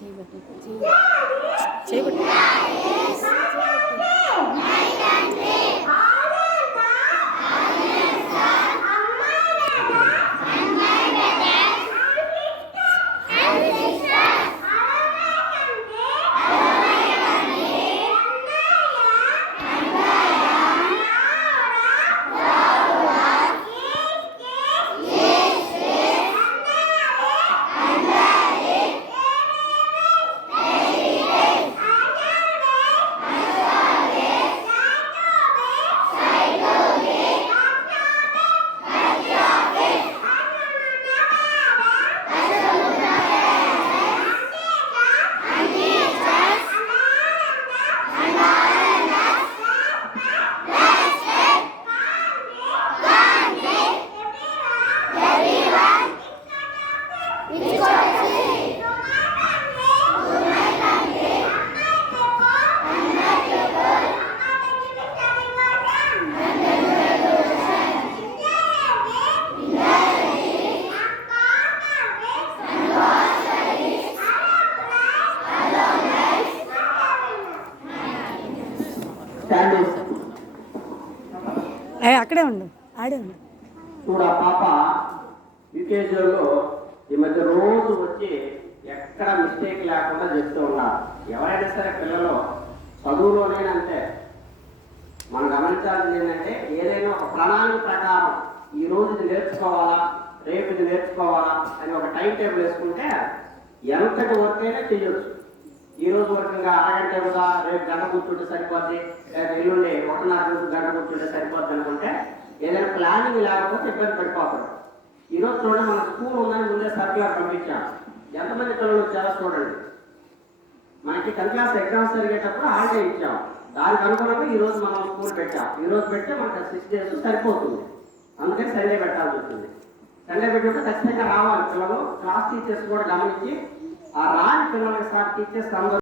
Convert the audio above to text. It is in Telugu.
చేయబట్టి అక్కడే ఉండు, ఆడే ఉండు. చూడు, ఆ పాప యూకేజీలో ఈ మధ్య రోజు వచ్చి ఎక్కడ మిస్టేక్ లేకుండా చెప్తూ ఉన్నారు. ఎవరైనా సరే పిల్లలు చదువులోనైనా అంతే. మనం గమనించాల్సింది ఏంటంటే, ఏదైనా ఒక ప్రణాళిక ప్రకారం ఈ రోజు ఇది నేర్చుకోవాలా, రేపు ఇది నేర్చుకోవాలా అని ఒక టైం టేబుల్ వేసుకుంటే ఎంతటి వర్క్ అయినా చేయొచ్చు. ఈ రోజు వర్క్ ఇంకా అరగంట కదా, రేపు గంట కూర్చుంటే సరిపోద్ది, లేదా ఎల్లుండి 1.5 గంట కూర్చుంటే సరిపోద్ది అనుకుంటే ఏదైనా ప్లానింగ్ లేకపోతే ఇబ్బంది పడిపోతారు. ఈరోజు చూడండి, మన స్కూల్ ఉందని ముందే సర్క్యులర్ పంపించాం. ఎంతమంది పిల్లలు వచ్చారో చూడండి. మనకి 10th క్లాస్ ఎగ్జామ్స్ జరిగేటప్పుడు హాలిడే ఇచ్చాం. దానికి అనుగుణంగా ఈరోజు మనం స్కూల్ పెట్టాం. ఈరోజు పెడితే మనకు 6 days సరిపోతుంది. అందుకని సండే పెట్టాల్సి వచ్చింది. సండే పెట్టుకుంటే ఖచ్చితంగా రావాలి పిల్లలు. క్లాస్ టీచర్స్ కూడా గమనించి ఆ రాని పిల్లలకి సార్ టీచర్స్ అందరూ